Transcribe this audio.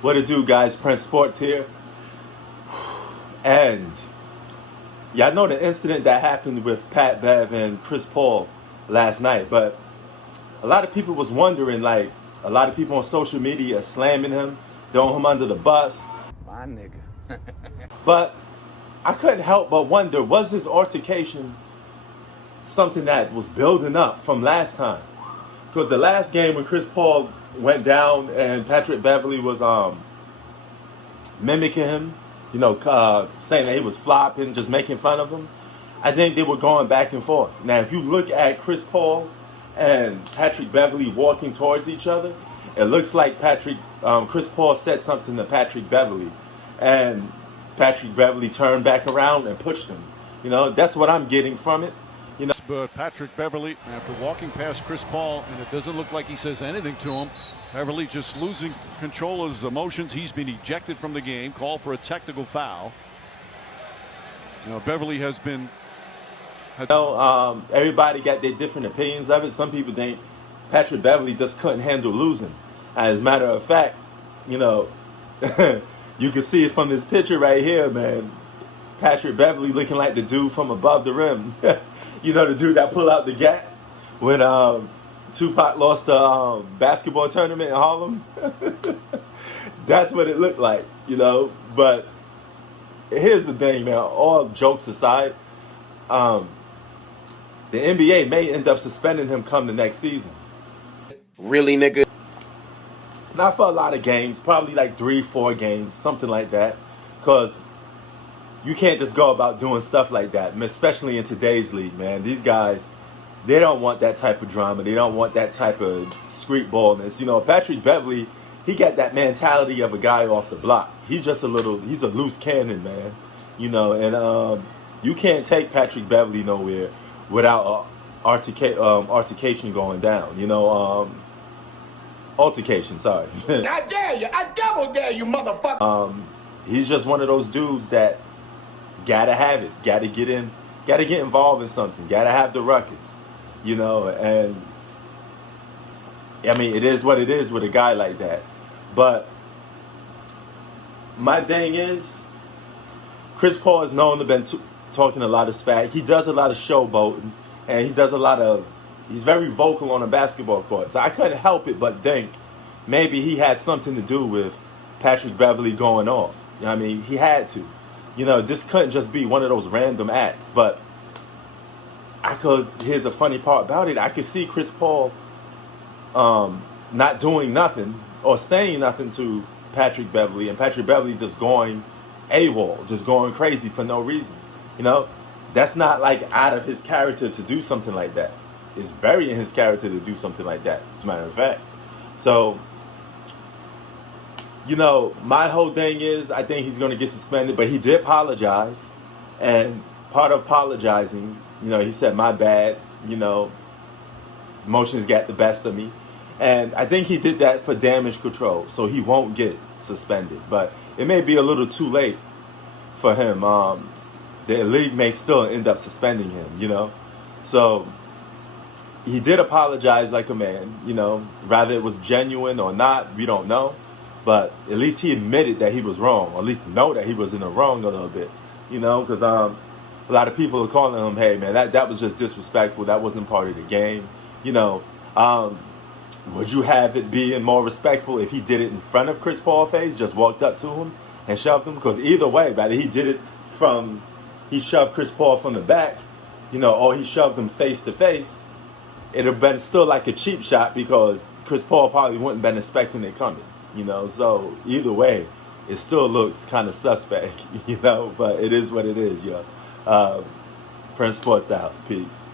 What it do, guys? Prince Sports here. And y'all know the incident that happened with Pat Bev and Chris Paul last night. But a lot of people was wondering, like, a lot of people on social media slamming him, throwing him under the bus. My nigga. But I couldn't help but wonder, was this altercation something that was building up from last time? Because the last game when Chris Paul went down and Patrick Beverly was mimicking him, saying that he was flopping, just making fun of him, I think they were going back and forth. Now, if you look at Chris Paul and Patrick Beverly walking towards each other, it looks like Chris Paul said something to Patrick Beverly, and Patrick Beverly turned back around and pushed him. That's what I'm getting from it. But Patrick Beverly, after walking past Chris Paul, and it doesn't look like he says anything to him. Beverly just losing control of his emotions. He's been ejected from the game, called for a technical foul. Beverly has been. Everybody got their different opinions of it. Some people think Patrick Beverly just couldn't handle losing. As a matter of fact, you can see it from this picture right here, man. Patrick Beverly looking like the dude from above the rim. The dude that pulled out the gap when Tupac lost the basketball tournament in Harlem. That's what it looked like, But here's the thing, man. All jokes aside, the NBA may end up suspending him come the next season. Really, nigga? Not for a lot of games, probably like 3-4 games, something like that. Because you can't just go about doing stuff like that, especially in today's league, man. These guys, they don't want that type of drama. They don't want that type of street ballness. Patrick Beverly, he got that mentality of a guy off the block. He's a loose cannon, man. And you can't take Patrick Beverly nowhere without altercation going down. Altercation, sorry. I dare you. I double dare you, motherfucker. He's just one of those dudes that gotta have it, gotta get involved in something, gotta have the ruckus, and I mean, it is what it is with a guy like that. But my thing is, Chris Paul is known to have been talking a lot of smack. He does a lot of showboating, and he's very vocal on a basketball court. So I couldn't help it but think maybe he had something to do with Patrick Beverly going off. I mean, he had to. This couldn't just be one of those random acts. But here's a funny part about it. I could see Chris Paul not doing nothing or saying nothing to Patrick Beverly, and Patrick Beverly just going AWOL, just going crazy for no reason. That's not like out of his character to do something like that. It's very in his character to do something like that, as a matter of fact. So, my whole thing is, I think he's going to get suspended, but he did apologize. And part of apologizing, he said, my bad, emotions got the best of me. And I think he did that for damage control, so he won't get suspended. But it may be a little too late for him. The league may still end up suspending him, So he did apologize like a man, Rather it was genuine or not, we don't know. But at least he admitted that he was wrong, or at least know that he was in the wrong a little bit, because a lot of people are calling him, hey, man, that was just disrespectful. That wasn't part of the game. Would you have it being more respectful if he did it in front of Chris Paul's face, just walked up to him and shoved him? Because either way, whether he did it he shoved Chris Paul from the back, or he shoved him face to face, it would have been still like a cheap shot because Chris Paul probably wouldn't have been expecting it coming. So either way, it still looks kind of suspect, but it is what it is, yo. Prince Sports out. Peace.